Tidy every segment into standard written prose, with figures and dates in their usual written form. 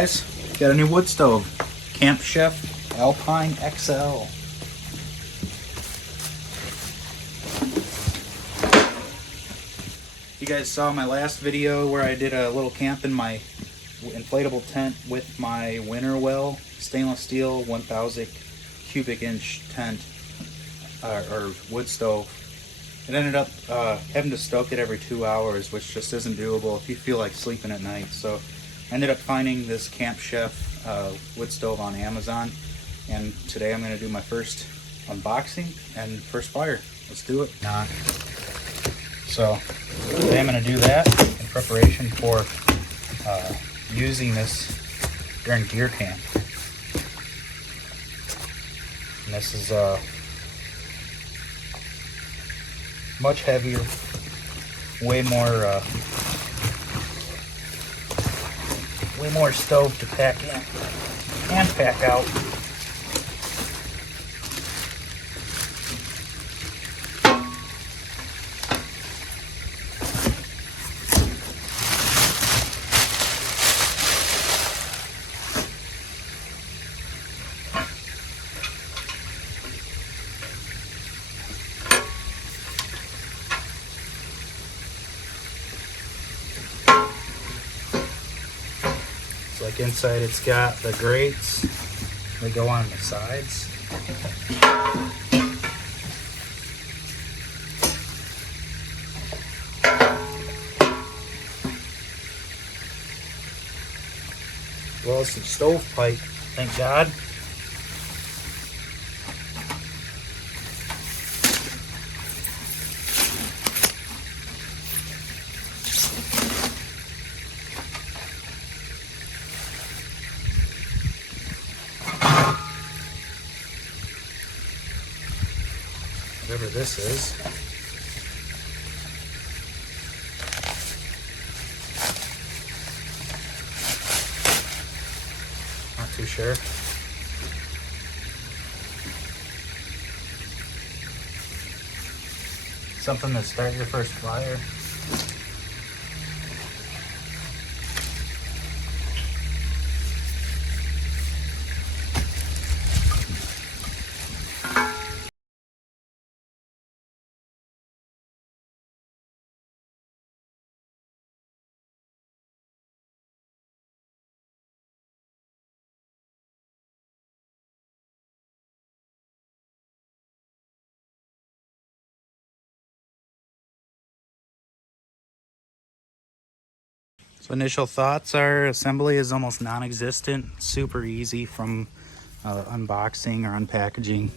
guys, got a new wood stove, CHEF Alpine XL. You guys saw my last video where I did a little camp in my inflatable tent with my Winnerwell stainless steel 1000 cubic inch tent or wood stove. It ended up having to stoke it every 2 hours, which just isn't doable if you feel like sleeping at night. So I ended up finding this CHEF wood stove on Amazon, and today I'm going to do my first unboxing and first fire. Let's do it. So today I'm going to do that in preparation for using this during deer camp. And this is much heavier, way more stove to pack in and pack out. Like inside it's got the grates, they go on the sides. Well, some stovepipe, thank God. Whatever this is. Not too sure. Something to start your first fire. So initial thoughts are assembly is almost non-existent, super easy from unboxing or unpackaging.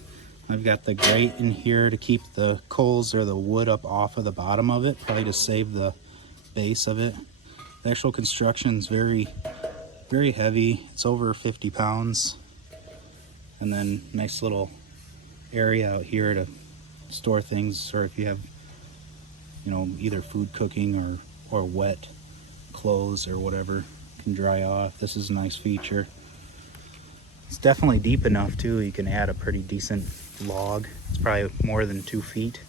I've got the grate in here to keep the coals or the wood up off of the bottom of it, probably to save the base of it. The actual construction is very heavy. It's over 50 pounds. And then nice little area out here to store things, or if you have, you know, either food cooking or wet clothes or whatever can dry off. This is a nice feature. It's definitely deep enough too. You can add a pretty decent log. It's probably more than 2 feet.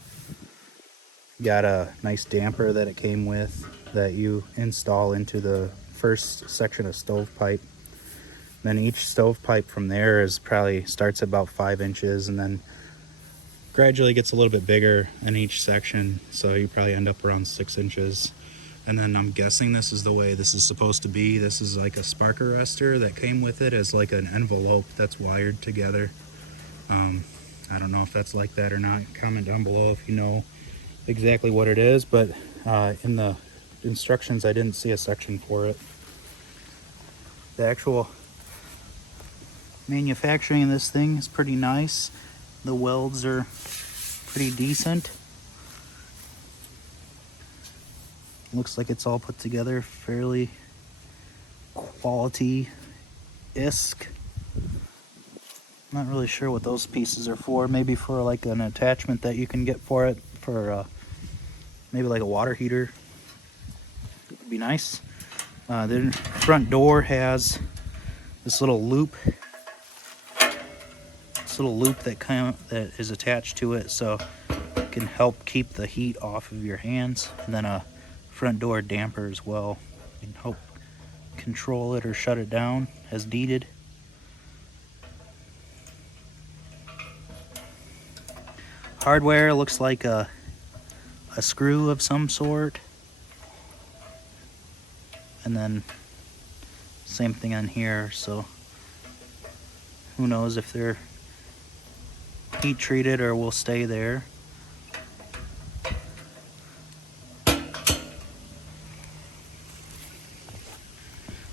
Got a nice damper that it came with that you install into the first section of stovepipe. Then each stovepipe from there is probably starts at about 5 inches and then gradually gets a little bit bigger in each section. So you probably end up around 6 inches. And then I'm guessing this is the way this is supposed to be. This is like a spark arrestor that came with it as like an envelope that's wired together. I don't know if that's like that or not. Comment down below if you know exactly what it is, but in the instructions I didn't see a section for it. The actual manufacturing of this thing is pretty nice. The welds are pretty decent. Looks like it's all put together fairly quality-esque. Not really sure what those pieces are for. Maybe for like an attachment that you can get for it, for maybe like a water heater. Would be nice. The front door has this little loop. That is attached to it, so it can help keep the heat off of your hands. And then a front door damper as well, and help control it or shut it down as needed. Hardware looks like a screw of some sort, and then same thing on here, so who knows if they're heat treated or will stay there.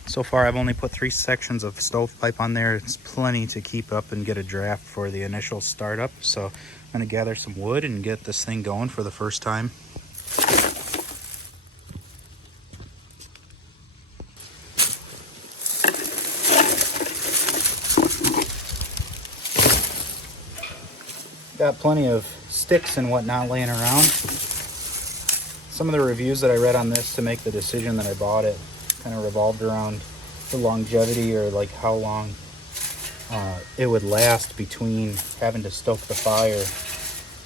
So far I've only put 3 sections of stovepipe on there. It's plenty to keep up and get a draft for the initial startup. So I'm gonna gather some wood and get this thing going for the first time. Got plenty of sticks and whatnot laying around. Some of the reviews that I read on this to make the decision that I bought it kind of revolved around the longevity, or like how long it would last between having to stoke the fire,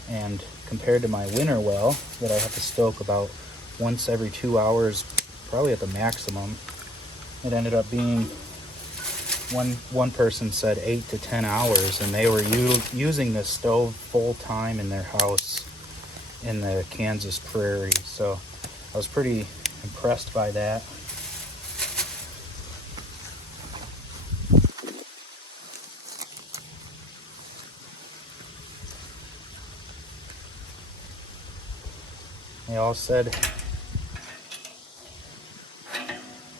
and compared to my Winnerwell that I have to stoke about once every 2 hours, probably at the maximum, it ended up being one person said 8 to 10 hours, and they were using this stove full time in their house in the Kansas prairie. So I was pretty impressed by that. They all said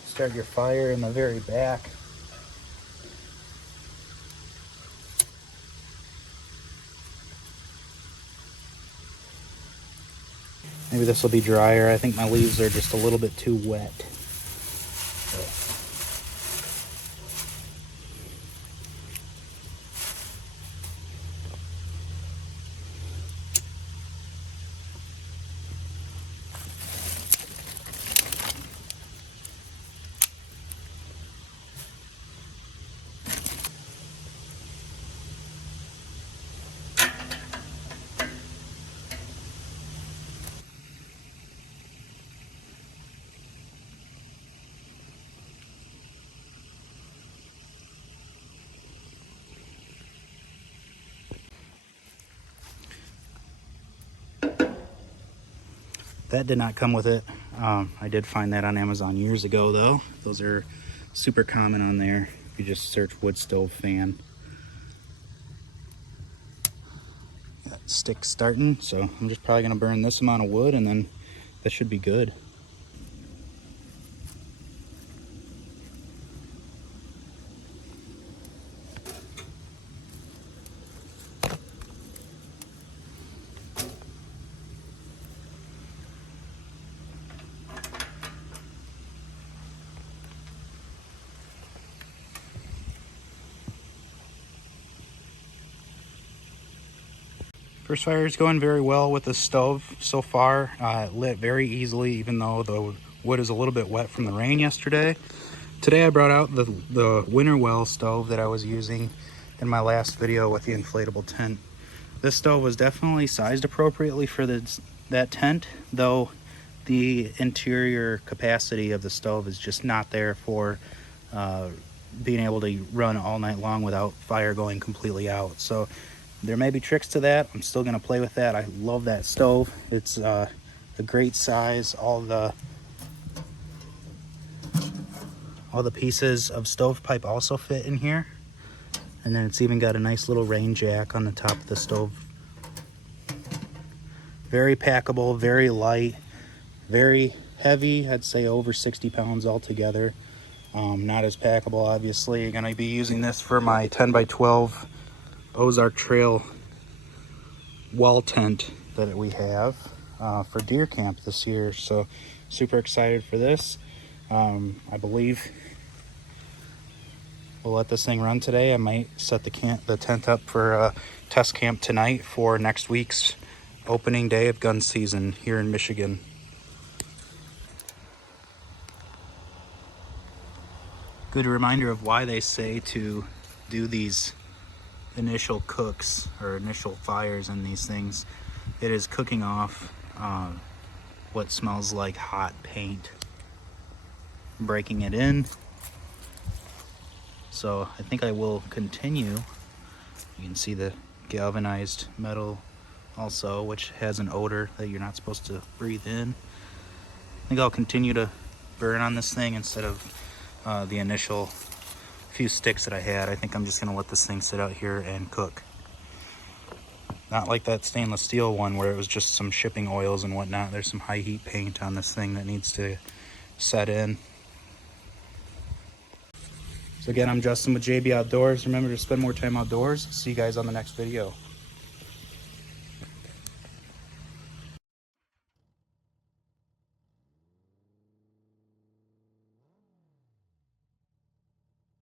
start your fire in the very back. Maybe this will be drier. I think my leaves are just a little bit too wet. That did not come with it. I did find that on Amazon years ago though. Those are super common on there. If you just search wood stove fan. Got stick starting, so I'm just probably gonna burn this amount of wood and then that should be good. First fire is going very well with the stove so far. It lit very easily, even though the wood is a little bit wet from the rain yesterday. Today I brought out the Winnerwell stove that I was using in my last video with the inflatable tent. This stove was definitely sized appropriately for that tent, though the interior capacity of the stove is just not there for being able to run all night long without fire going completely out. So there may be tricks to that. I'm still gonna play with that. I love that stove. It's a great size. All the pieces of stovepipe also fit in here. And then it's even got a nice little rain jack on the top of the stove. Very packable, very light, very heavy. I'd say over 60 pounds altogether. Not as packable, obviously. You're gonna be using this for my 10 by 12 Ozark Trail wall tent that we have for deer camp this year. So super excited for this. I believe we'll let this thing run today. I might set the tent up for a test camp tonight for next week's opening day of gun season here in Michigan. Good reminder of why they say to do these initial cooks or initial fires in these things. It is cooking off what smells like hot paint, breaking it in So I think I will continue. You can see the galvanized metal also, which has an odor that you're not supposed to breathe in. I think I'll continue to burn on this thing instead of the initial few sticks that I had. I think I'm just gonna let this thing sit out here and cook. Not like that stainless steel one where it was just some shipping oils and whatnot. There's some high heat paint on this thing that needs to set in. So again, I'm Justin with JB Outdoors. Remember to spend more time outdoors. See you guys on the next video.